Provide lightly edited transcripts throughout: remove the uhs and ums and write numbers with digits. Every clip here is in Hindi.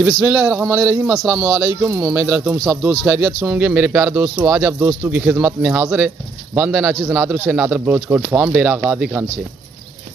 जी बिस्मिल्लाहिर्रहमानिर्रहीम, अस्सलाम वालेकुम। उम्मीद रखता हूँ सब दोस्त खैरियत से होंगे। मेरे प्यारे दोस्तों, आज आप दोस्तों की खिदमत में हाजिर है बंद नाचिस नादर से नादर ब्रोचकोट फार्म डेरा गादी खान से।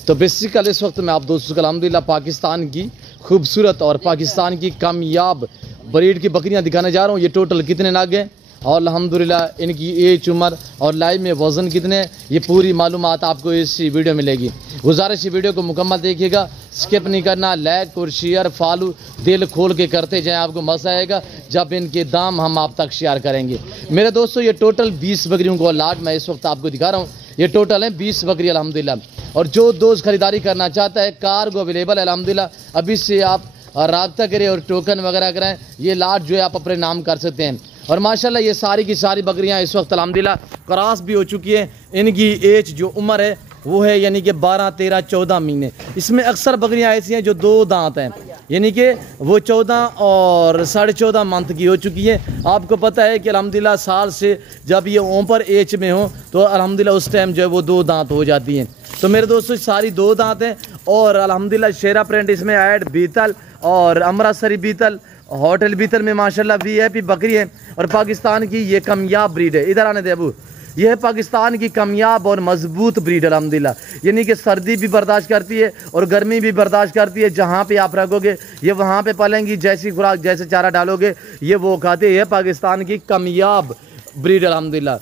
तो बेसिकल इस वक्त मैं आप दोस्तों को अल्हम्दुलिल्लाह पाकिस्तान की खूबसूरत और पाकिस्तान की कामयाब ब्रीड की बकरियाँ दिखाने जा रहा हूँ। ये टोटल कितने नाग हैं और अल्हम्दुलिल्लाह इनकी एज, उम्र और लाइव में वज़न कितने, ये पूरी मालूमात आपको इस वीडियो में मिलेगी। गुजारिश वीडियो को मुकम्मल देखिएगा, स्किप नहीं करना। लाइक और शेयर फॉलो दिल खोल के करते जाएं, आपको मज़ा आएगा जब इनके दाम हम आप तक शेयर करेंगे। मेरे दोस्तों, ये टोटल 20 बकरियों को लाट मैं इस वक्त आपको दिखा रहा हूँ। ये टोटल है 20 बकरी अल्हम्दुलिल्लाह। और जो दोस्त खरीदारी करना चाहता है, कार्गो अवेलेबल है अल्हम्दुलिल्लाह। अभी से आप राब्ता करें और टोकन वगैरह कराएं। ये लाट जो है आप अपने नाम कर सकते हैं। और माशाल्लाह ये सारी की सारी बकरियां इस वक्त अल्हम्दुलिल्लाह क्रॉस भी हो चुकी है। इनकी एज जो उम्र है वो है यानी कि 12, 13, 14 महीने। इसमें अक्सर बकरियां ऐसी हैं जो 2 दांत हैं, यानी कि वो 14 और 14.5 मंथ की हो चुकी है। आपको पता है कि अल्हम्दुलिल्लाह साल से जब ये ऊपर एज में हो तो अल्हम्दुलिल्लाह उस टाइम जो है वो 2 दांत हो जाती हैं। तो मेरे दोस्तों सारी 2 दांत हैं और अल्हम्दुलिल्लाह शेरा प्रिंट इसमें ऐड बीतल और अमृतसरी बीतल, होटल बीतल में माशाल्लाह VIP बकरी है। और पाकिस्तान की ये कामयाब ब्रीड है। इधर आने दे अबू। यह है पाकिस्तान की कामयाब और मजबूत ब्रीड अल्हम्दुलिल्लाह, यानी कि सर्दी भी बर्दाश्त करती है और गर्मी भी बर्दाश्त करती है। जहाँ पे आप रखोगे ये वहाँ पे पलेंगी, जैसी खुराक जैसे चारा डालोगे ये वो खाते। ये पाकिस्तान की कामयाब ब्रीड अल्हम्दुलिल्लाह।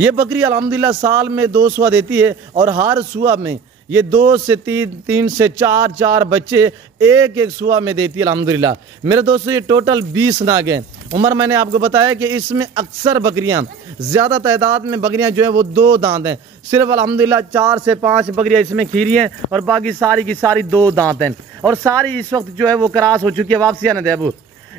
ये बकरी अल्हम्दुलिल्लाह साल में 2 सुआ देती है और हर सुआ में ये 2 से 3, 3 से 4 बच्चे एक सुआ में देती है अल्हम्दुलिल्लाह। मेरे दोस्तों ये टोटल 20 नाग हैं। उम्र मैंने आपको बताया कि इसमें अक्सर बकरियां, ज़्यादा तादाद में बकरियां जो हैं वो 2 दांत हैं। सिर्फ अल्हम्दुलिल्लाह 4 से 5 बकरियां इसमें खीरी हैं और बाकी सारी की सारी 2 दांत हैं। और सारी इस वक्त जो है वो क्रॉस हो चुकी है। वापसी आने दे अबू।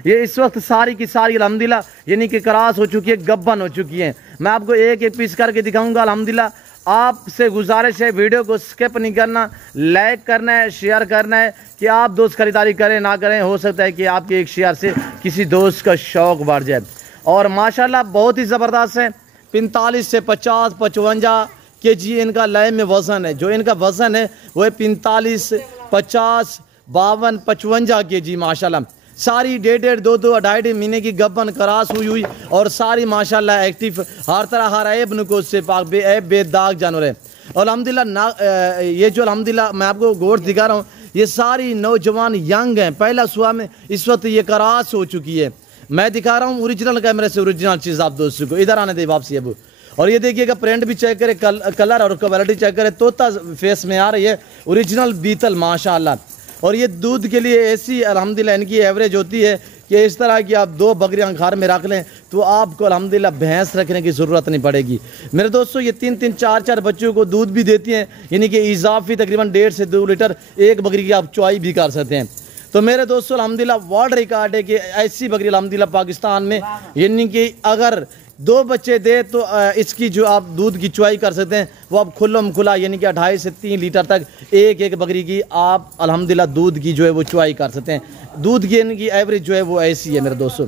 ये इस वक्त सारी की सारी अल्हम्दुलिल्लाह यानी कि क्रॉस हो चुकी है, गब्बन हो चुकी है। मैं आपको एक एक पीस करके दिखाऊंगा अल्हम्दुलिल्लाह। आपसे गुजारिश है वीडियो को स्किप नहीं करना, लाइक करना है, शेयर करना है कि आप दोस्त खरीदारी करें ना करें, हो सकता है कि आपके एक शेयर से किसी दोस्त का शौक़ बढ़ जाए। और माशाल्लाह बहुत ही ज़बरदस्त है। 45 से 50, 55 kg इनका लय में वज़न है। जो इनका वज़न है वो है 45, 50, 52, 55 kg माशाल्लाह। सारी 1.5, 2, 2.5 महीने की गब्बन क्रॉस हुई और सारी माशाल्लाह एक्टिव, हर तरह हर ऐब नुको से पाक बेदाग जानवर है। और अल्हम्दुलिल्लाह ये जो अल्हम्दुलिल्लाह मैं आपको गोश्त दिखा रहा हूँ, ये सारी नौजवान यंग हैं। पहला सुआ में इस वक्त ये क्रॉस हो चुकी है। मैं दिखा रहा हूँ ओरिजिनल कैमरे से ओरिजिनल चीज़ आप दोस्तों को। इधर आने दे वापसी अब। और ये देखिएगा प्रिंट भी चेक करें, कलर और क्वालिटी चेक करें। तोता फेस में आ रही है, ओरिजिनल बीतल माशाल्लाह। और ये दूध के लिए ऐसी अल्हम्दुलिल्लाह इनकी एवरेज होती है कि इस तरह की आप 2 बकरियां घर में रख लें तो आपको अल्हम्दुलिल्लाह भैंस रखने की ज़रूरत नहीं पड़ेगी। मेरे दोस्तों ये 3-3, 4-4 बच्चों को दूध भी देती हैं, यानी कि इजाफी तकरीबन 1.5 से 2 लीटर एक बकरी की आप चुवाई भी कर सकते हैं। तो मेरे दोस्तों अल्हम्दुलिल्लाह वर्ल्ड रिकॉर्ड है कि ऐसी बकरी अल्हम्दुलिल्लाह पाकिस्तान में, यानी कि अगर 2 बच्चे दे तो इसकी जो आप दूध की चुवाई कर सकते हैं वो आप खुला यानी कि 2.5 से 3 लीटर तक एक बकरी की आप अल्हम्दुलिल्लाह दूध की जो है वो चुवाई कर सकते हैं। दूध की इनकी एवरेज जो है वो ऐसी है। मेरे दोस्तों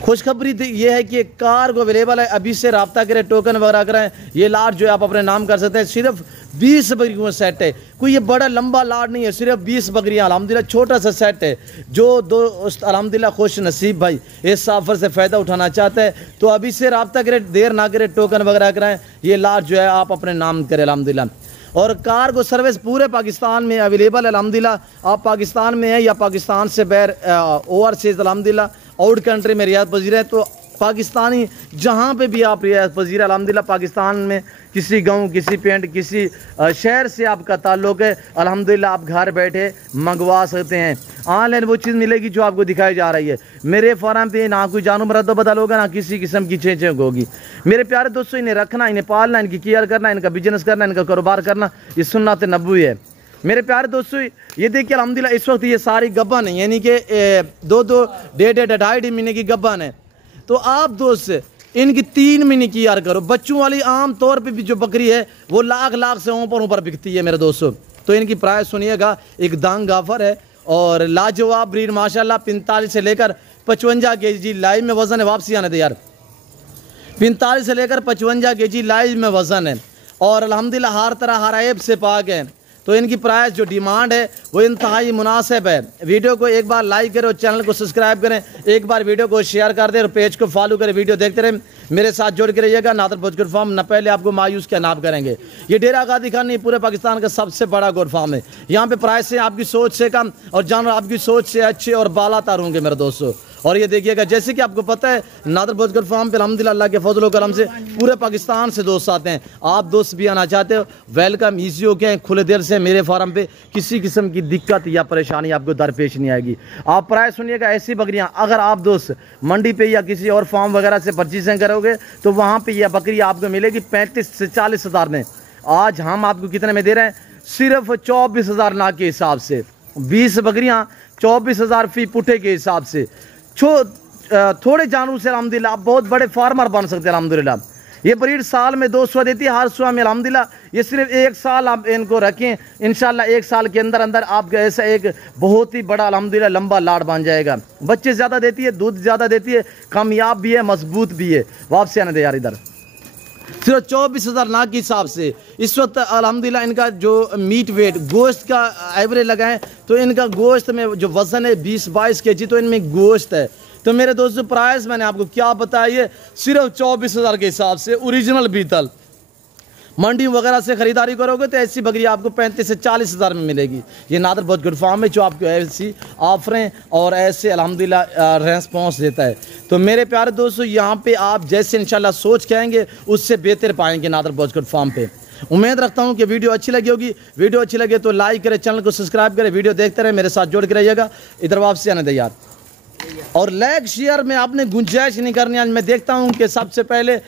खुशखबरी ये है कि कार्गो अवेलेबल है। अभी से रब्ता करें, टोकन वगैरह कराएं। ये लाट जो है आप अपने नाम कर सकते हैं। सिर्फ 20 बकरियों का सेट है, कोई ये बड़ा लंबा लाट नहीं है, सिर्फ 20 बकरियां अल्हम्दुलिल्लाह। छोटा सा सेट है। जो दोस्त अल्हम्दुलिल्लाह खुश नसीब भाई इस ऑफर से फ़ायदा उठाना चाहता है तो अभी से रब्ता करें, देर ना करें, टोकन वगैरह कराएं। ये लाट जो है आप अपने नाम करें अल्हम्दुलिल्लाह। और कार्गो सर्विस पूरे पाकिस्तान में अवेलेबल है अल्हम्दुलिल्लाह। आप पाकिस्तान में हैं या पाकिस्तान से बाहर ओवरसीज़ अल्हम्दुलिल्लाह आउट कंट्री में रियायत पजीर है, तो पाकिस्तानी जहाँ पे भी आप रियायत पजीर अल्हम्दुलिल्लाह। पाकिस्तान में किसी गांव, किसी पिंड, किसी शहर से आपका ताल्लुक़ है अल्हम्दुलिल्लाह, आप घर बैठे मंगवा सकते हैं। ऑनलाइन वो चीज़ मिलेगी जो आपको दिखाई जा रही है। मेरे फार्म पे ना कोई जानवर रद्द बदल होगा, ना किसी किस्म की चेंज होगी। मेरे प्यारे दोस्तों, इन्हें रखना, इन्हें पालना, इनकी केयर करना, इनका बिजनेस करना, इनका कारोबार करना, ये सुन्नत नबवी है। मेरे प्यारे दोस्तों ये देखिए अल्हम्दुलिल्लाह इस वक्त ये सारी गब्बन है, यानी कि 2-2, 1.5, 2.5 महीने की गब्बन है। तो आप दोस्त इनकी 3 महीने की यार करो। बच्चों वाली आम तौर पे भी जो बकरी है वो लाख से ऊपर बिकती है मेरे दोस्तों। तो इनकी प्राइस सुनिएगा, एक दांग ऑफर है और लाजवाब ब्रीड माशाल्लाह। 45 से लेकर 55 kg लाइव में वज़न है। वापसी आने दे यार। 45 से लेकर 55 kg लाइव में वज़न है और अल्हम्दुलिल्लाह हर तरह हर ऐब से पाक है। तो तो इनकी प्राइस जो डिमांड है वो इंतहाई मुनासिब है। वीडियो को एक बार लाइक करें और चैनल को सब्सक्राइब करें, एक बार वीडियो को शेयर कर दें और पेज को फॉलो करें। वीडियो देखते रहें, मेरे साथ जोड़ के रहिएगा। नादर भोज गोट फार्म न पहले आपको मायूस क्या नाम करेंगे। ये डेरा गादी खान नहीं, पूरे पाकिस्तान का सबसे बड़ा गोट फार्म है। यहाँ पे प्राइस है आपकी सोच से कम और जानवर आपकी सोच से अच्छे और बालातर होंगे मेरे दोस्तों। और ये देखिएगा, जैसे कि आपको पता है नादर भोज गोट फार्म पे अल्हम्दुलिल्लाह अल्लाह के फजल व करम से पूरे पाकिस्तान से दोस्त आते हैं। आप दोस्त भी आना चाहते हो, वेलकम, ईजी हो के खुले दिल से मेरे फार्म पे किसी किस्म की दिक्कत या परेशानी आपको दरपेश नहीं आएगी। आप प्राइस सुनिएगा, ऐसी बकरियाँ अगर आप दोस्त मंडी पे या किसी और फार्म वगैरह से परचेजिंग करोगे तो वहाँ पे यह बकरी आपको मिलेगी 35 से 40 हज़ार में। आज हम आपको कितने में दे रहे हैं? सिर्फ 24 हज़ार नाक के हिसाब से। 20 बकरियाँ 24 हज़ार फी पुठे के हिसाब से। थोड़े जानवर से अल्हम्दुलिल्लाह आप बहुत बड़े फार्मर बन सकते हैं अल्हम्दुलिल्लाह। ये ब्रीड साल में 2 सुआ देती है, हर सुआ में अल्हम्दुलिल्लाह। ये सिर्फ 1 साल आप इनको रखें, इंशाल्लाह 1 साल के अंदर अंदर आपका ऐसा एक बहुत ही बड़ा अल्हम्दुलिल्लाह लंबा लाड बन जाएगा। बच्चे ज़्यादा देती है, दूध ज़्यादा देती है, कामयाब भी है, मजबूत भी है। वापसी आने दे यार इधर। सिर्फ 24 हज़ार नाक के हिसाब से इस वक्त अल्हम्दुलिल्लाह इनका जो मीट वेट गोश्त का एवरेज लगाएं तो इनका गोश्त में जो वज़न है 20-22 kg, तो इनमें गोश्त है। तो मेरे दोस्तों प्राइस मैंने आपको क्या बताया, सिर्फ 24 हज़ार के हिसाब से ओरिजिनल बीतल। मंडी वगैरह से ख़रीदारी करोगे तो ऐसी बकरी आपको 35 से 40 हज़ार में मिलेगी। ये नादर भोज गोट फार्म है जो आपको ऐसी ऑफरें और ऐसे अल्हम्दुलिल्लाह रेस्पॉन्स देता है। तो मेरे प्यारे दोस्तों, यहाँ पे आप जैसे इंशाल्लाह सोच के आएंगे उससे बेहतर पाएंगे नादर भोज गोट फार्म पे। उम्मीद रखता हूँ कि वीडियो अच्छी लगी होगी। वीडियो अच्छी लगे तो लाइक करें, चैनल को सब्सक्राइब करें, वीडियो देखते रहे, मेरे साथ जोड़ के रहिएगा। इधर वापसी आने दे यार। और लाइक शेयर में आपने गुंजाइश नहीं करनी। आज मैं देखता हूँ कि सबसे पहले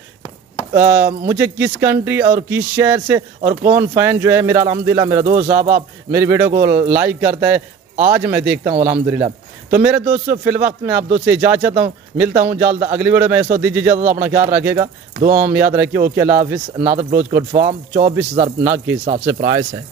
मुझे किस कंट्री और किस शहर से और कौन फ़ैन जो है मेरा अल्हम्दुलिल्लाह मेरा दोस्त साहब आप मेरी वीडियो को लाइक करता है, आज मैं देखता हूँ अल्हम्दुलिल्लाह। तो मेरे दोस्तों फिल वक्त मैं आप दोस्त से इजाज़त चाहता हूँ, मिलता हूँ जल्द अगली वीडियो में। ऐसा दीजिए इजाज़त, अपना ख्याल रखिएगा, दुआ में याद रखिए। ओके, अल्लाह हाफिज़। नादर भोज गोट फार्म 24 हज़ार नाक के हिसाब से प्राइस है।